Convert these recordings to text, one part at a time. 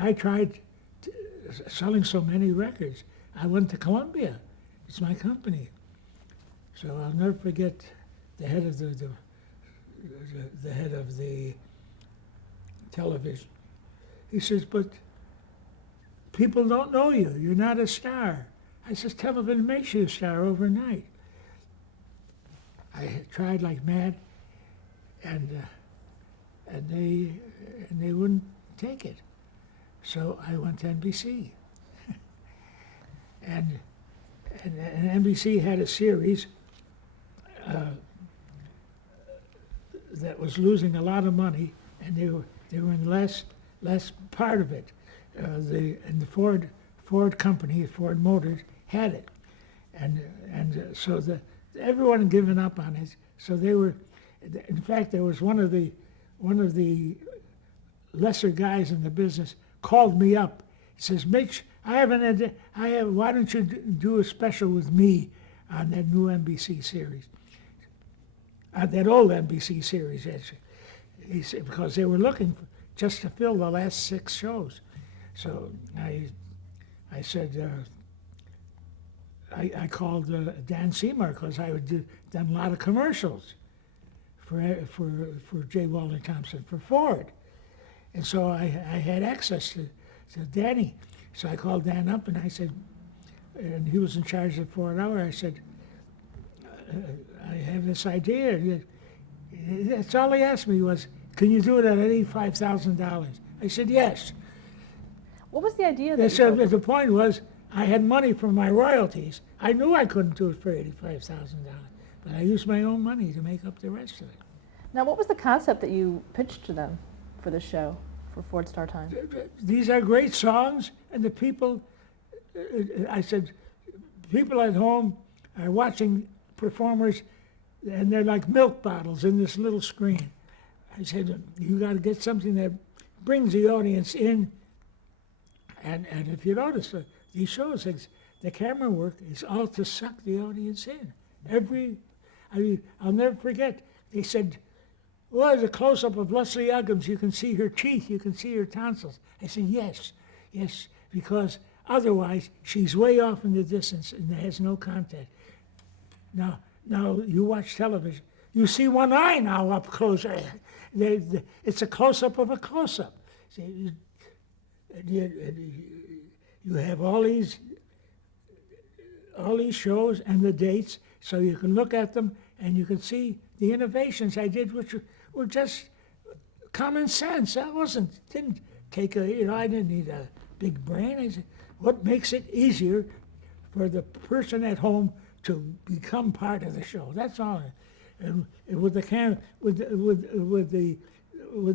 I tried selling so many records. I went to Columbia. It's my company. So I'll never forget the head of the head of the television. He says, "But people don't know you. You're not a star." I says, "Television makes you a star overnight." I tried like mad, and they wouldn't take it. So I went to NBC, and NBC had a series that was losing a lot of money, and they were in less part of it. The Ford company, Ford Motors, had it, and so everyone had given up on it. So they were, in fact, there was one of the lesser guys in the business called me up. He says, "Mitch, why don't you do a special with me on that new NBC series, that old NBC series?" Actually. He said, because they were looking just to fill the last 6 shows. So I said, I called Dan Seymour because I had done a lot of commercials for J. Walter Thompson, for Ford. And so I had access to Danny. So I called Dan up and I said, and he was in charge of Ford Hour, I said, "I have this idea." That's all he asked me was, "Can you do it at $85,000? I said, "Yes." What was the idea? They said the point was, I had money from my royalties. I knew I couldn't do it for $85,000, but I used my own money to make up the rest of it. Now, what was the concept that you pitched to them for the show, for Ford Star Time? These are great songs, and the people, I said, people at home are watching performers, and they're like milk bottles in this little screen. I said, you got to get something that brings the audience in, and if you notice, these shows, the camera work is all to suck the audience in. I'll never forget, they said, "Well, there's a close-up of Leslie Uggams. You can see her teeth, you can see her tonsils." I said, yes, because otherwise she's way off in the distance and has no contact. Now you watch television, you see one eye now up close. It's a close-up of a close-up. See, you have all these shows and the dates, so you can look at them and you can see the innovations I did, which were just common sense. Didn't take I didn't need a big brain. I said, what makes it easier for the person at home to become part of the show? That's all. And with the camera, with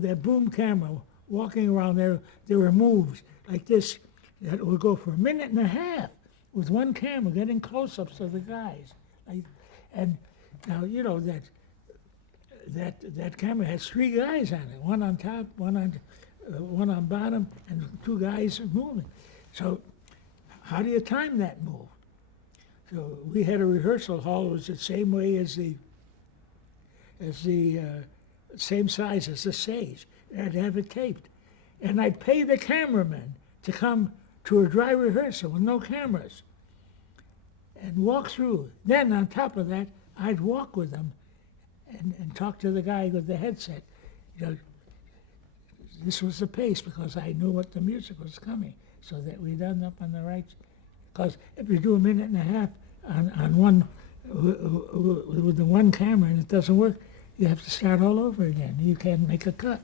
that boom camera walking around there were moves like this that would go for a minute and a half with one camera getting close-ups of the guys. And now that camera has 3 guys on it, one on top, one on bottom, and 2 guys moving. So how do you time that move? So we had a rehearsal hall. It was the same way as the same size as the stage. I'd have it taped, and I'd pay the cameraman to come to a dry rehearsal with no cameras and walk through. Then on top of that, I'd walk with them and talk to the guy with the headset. This was the pace because I knew what the music was coming, so that we'd end up on the right. Because if you do a minute and a half on one with the one camera and it doesn't work, you have to start all over again. You can't make a cut.